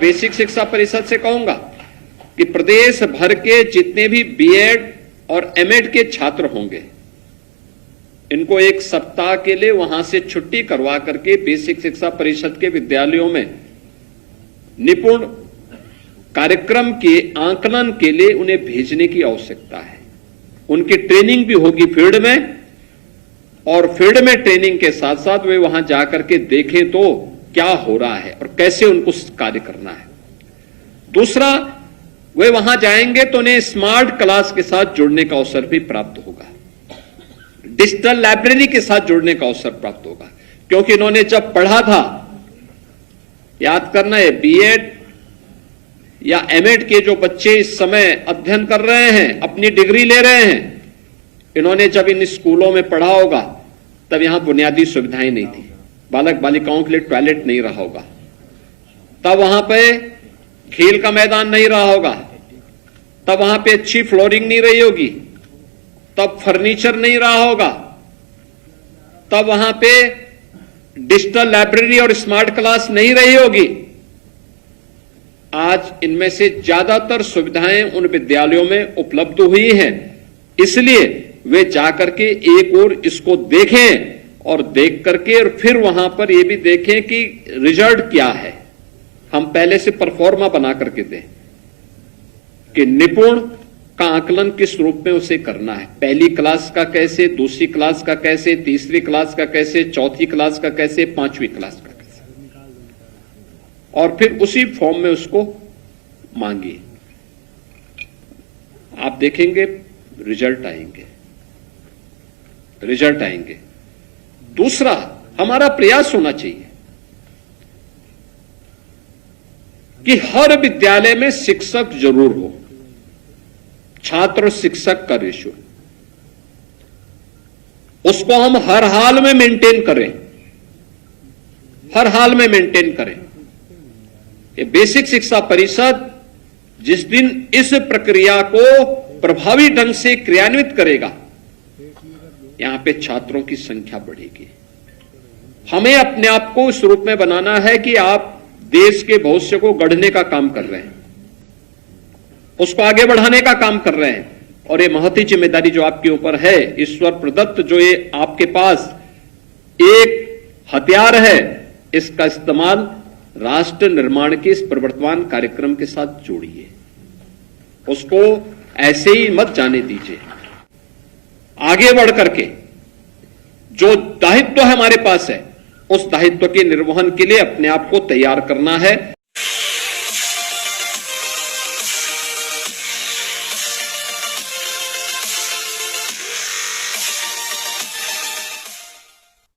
Basic शिक्षा परिषद से कहूंगा कि प्रदेश भर के जितने भी बीएड और एमएड के छात्र होंगे, इनको एक सप्ताह के लिए वहां से छुट्टी करवा करके बेसिक शिक्षा परिषद के विद्यालयों में निपुण कार्यक्रम के आंकलन के लिए उन्हें भेजने की आवश्यकता है। उनकी ट्रेनिंग भी होगी फील्ड में, और फील्ड में ट्रेनिंग के साथ साथ वे वहां जाकर के देखें तो क्या हो रहा है और कैसे उनको कार्य करना है। दूसरा, वे वहां जाएंगे तो उन्हें स्मार्ट क्लास के साथ जुड़ने का अवसर भी प्राप्त होगा, डिजिटल लाइब्रेरी के साथ जुड़ने का अवसर प्राप्त होगा। क्योंकि इन्होंने जब पढ़ा था, याद करना है, बीएड या एमएड के जो बच्चे इस समय अध्ययन कर रहे हैं, अपनी डिग्री ले रहे हैं, इन्होंने जब इन स्कूलों में पढ़ा होगा तब यहां बुनियादी सुविधाएं नहीं थी, बालक बालिकाओं के लिए टॉयलेट नहीं रहा होगा, तब वहां पे खेल का मैदान नहीं रहा होगा, तब वहां पे अच्छी फ्लोरिंग नहीं रही होगी, तब फर्नीचर नहीं रहा होगा, तब वहां पे डिजिटल लाइब्रेरी और स्मार्ट क्लास नहीं रही होगी। आज इनमें से ज्यादातर सुविधाएं उन विद्यालयों में उपलब्ध हुई हैं, इसलिए वे जाकर के एक और इसको देखें और देख करके और फिर वहां पर यह भी देखें कि रिजल्ट क्या है। हम पहले से परफॉर्मा बना करके दें कि निपुण का आकलन किस रूप में उसे करना है, पहली क्लास का कैसे, दूसरी क्लास का कैसे, तीसरी क्लास का कैसे, चौथी क्लास का कैसे, पांचवी क्लास का कैसे, और फिर उसी फॉर्म में उसको मांगिए। आप देखेंगे रिजल्ट आएंगे, रिजल्ट आएंगे। दूसरा, हमारा प्रयास होना चाहिए कि हर विद्यालय में शिक्षक जरूर हो, छात्र शिक्षक का रेशियो उसको हम हर हाल में मेंटेन करें, हर हाल में मेंटेन करें। ये बेसिक शिक्षा परिषद जिस दिन इस प्रक्रिया को प्रभावी ढंग से क्रियान्वित करेगा, यहां पे छात्रों की संख्या बढ़ेगी। हमें अपने आप को इस रूप में बनाना है कि आप देश के भविष्य को गढ़ने का काम कर रहे हैं, उसको आगे बढ़ाने का काम कर रहे हैं, और ये महती जिम्मेदारी जो आपके ऊपर है, ईश्वर प्रदत्त जो ये आपके पास एक हथियार है, इसका इस्तेमाल राष्ट्र निर्माण के इस प्रवर्तमान कार्यक्रम के साथ जोड़िए, उसको ऐसे ही मत जाने दीजिए। आगे बढ़ करके जो दायित्व हमारे पास है, उस दायित्व के निर्वहन के लिए अपने आप को तैयार करना है।